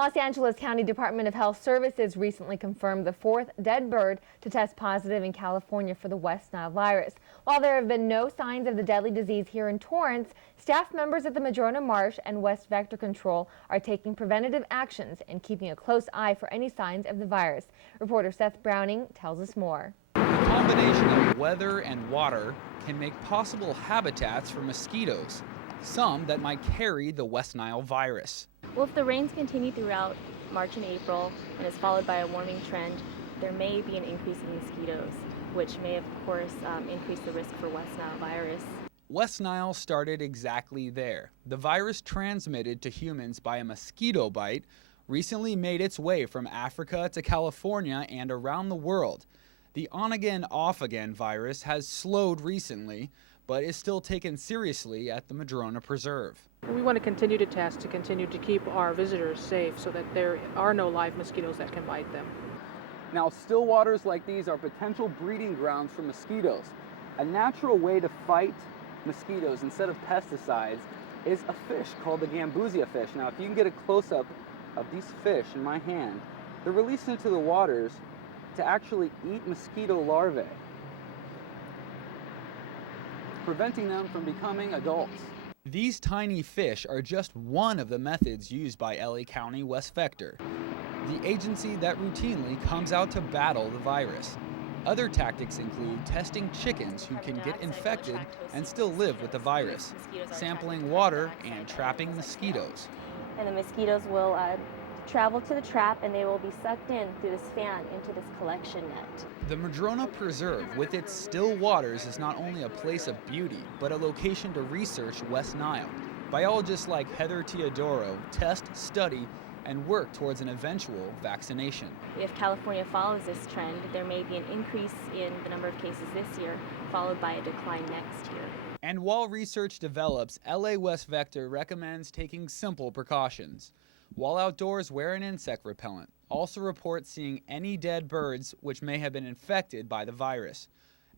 Los Angeles County Department of Health Services recently confirmed the fourth dead bird to test positive in California for the West Nile virus. While there have been no signs of the deadly disease here in Torrance, staff members at the Madrona Marsh and West Vector Control are taking preventative actions and keeping a close eye for any signs of the virus. Reporter Seth Browning tells us more. The combination of weather and water can make possible habitats for mosquitoes, some that might carry the West Nile virus. Well, if the rains continue throughout March and April and is followed by a warming trend, there may be an increase in mosquitoes, which may, of course, increase the risk for West Nile virus. West Nile started exactly there. The virus transmitted to humans by a mosquito bite recently made its way from Africa to California and around the world. The on-again, off-again virus has slowed recently, but is still taken seriously at the Madrona Preserve. We want to continue to test to continue to keep our visitors safe so that there are no live mosquitoes that can bite them. Now, still waters like these are potential breeding grounds for mosquitoes. A natural way to fight mosquitoes instead of pesticides is a fish called the gambusia fish. Now, if you can get a close-up of these fish in my hand, they're released into the waters to actually eat mosquito larvae, preventing them from becoming adults. These tiny fish are just one of the methods used by LA County West Vector, the agency that routinely comes out to battle the virus. Other tactics include testing chickens who can get infected and still live with the virus, sampling water, and trapping mosquitoes. And the mosquitoes will travel to the trap and they will be sucked in through this fan into this collection net. The Madrona Preserve, with its still waters, is not only a place of beauty, but a location to research West Nile. Biologists like Heather Teodoro test, study, and work towards an eventual vaccination. If California follows this trend, there may be an increase in the number of cases this year, followed by a decline next year. And while research develops, LA West Vector recommends taking simple precautions. While outdoors, wear an insect repellent. Also report seeing any dead birds which may have been infected by the virus.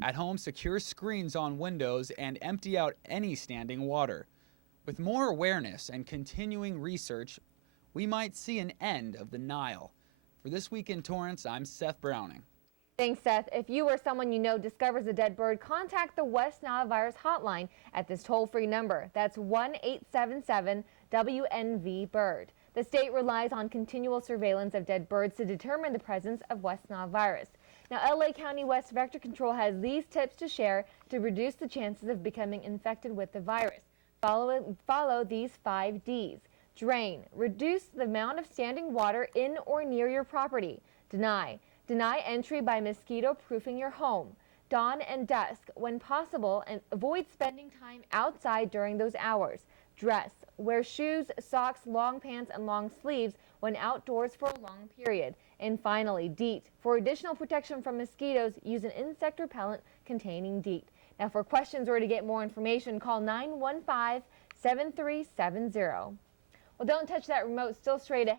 At home, secure screens on windows and empty out any standing water. With more awareness and continuing research, we might see an end of the Nile. For This Week in Torrance, I'm Seth Browning. Thanks, Seth. If you or someone you know discovers a dead bird, contact the West Nile virus hotline at this toll-free number. That's 1-877-WNV-BIRD. The state relies on continual surveillance of dead birds to determine the presence of West Nile virus. Now, LA County West Vector Control has these tips to share to reduce the chances of becoming infected with the virus. Follow these 5 Ds. Drain. Reduce the amount of standing water in or near your property. Deny. Deny entry by mosquito-proofing your home. Dawn and dusk when possible, and avoid spending time outside during those hours. Dress. Wear shoes, socks, long pants, and long sleeves when outdoors for a long period. And finally, DEET. For additional protection from mosquitoes, use an insect repellent containing DEET. Now, for questions or to get more information, call 915-7370. Well, don't touch that remote. Still straight ahead.